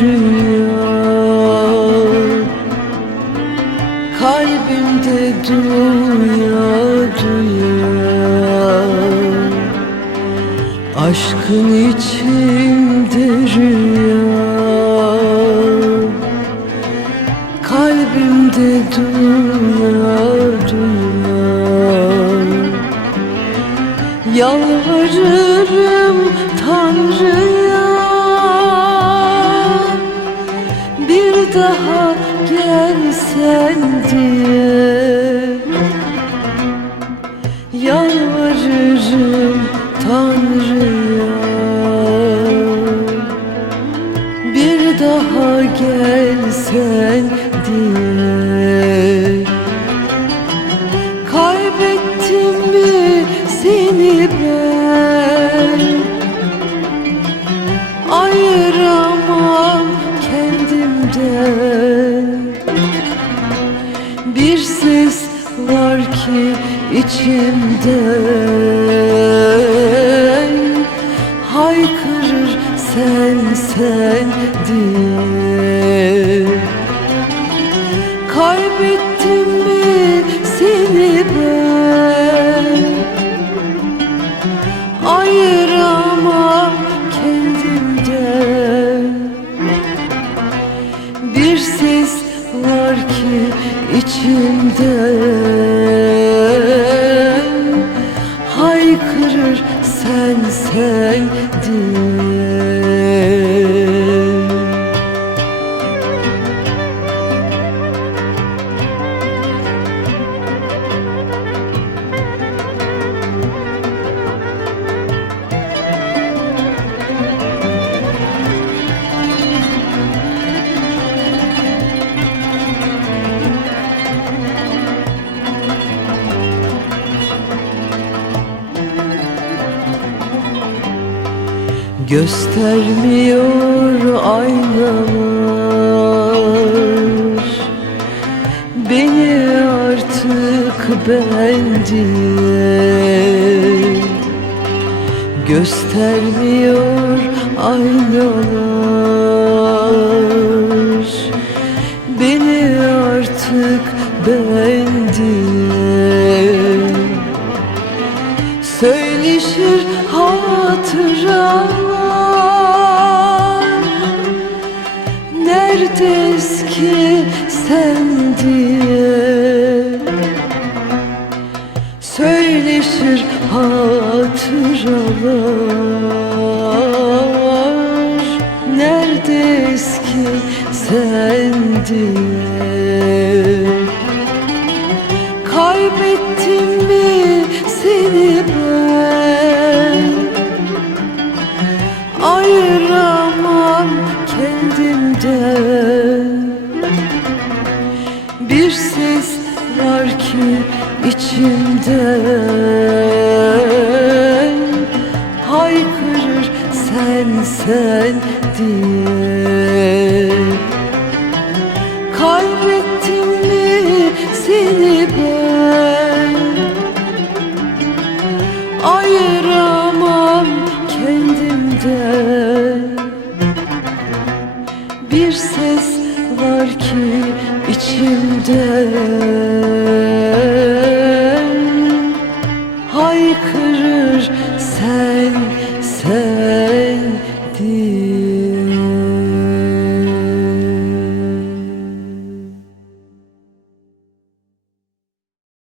rüya. Kalbimde duya duya. Aşkın içinde rüya. Kalbimde duya duya. Yalvarırım daha gelsen diye. Yalvarırım Tanrı'ya. Bir daha gelsen diye ses var ki içimden Haykırır sen sen diye. Kaybettim mi seni ben? Ayıramam kendimden. Bir ses var ki içimden Haykırır sen sen diye Göstermiyor aynalar Beni artık ben Göstermiyor aynalar Beni artık ben Söyleşir hatıralar. Nerede eski sen diye Söyleşir hatıralar. Nerede eski sen diye Kaybettim mi seni ben Kendimden Bir ses var ki içimden Haykırır sen sen diye. Kaybettim mi seni ben Haykırır sen sen diye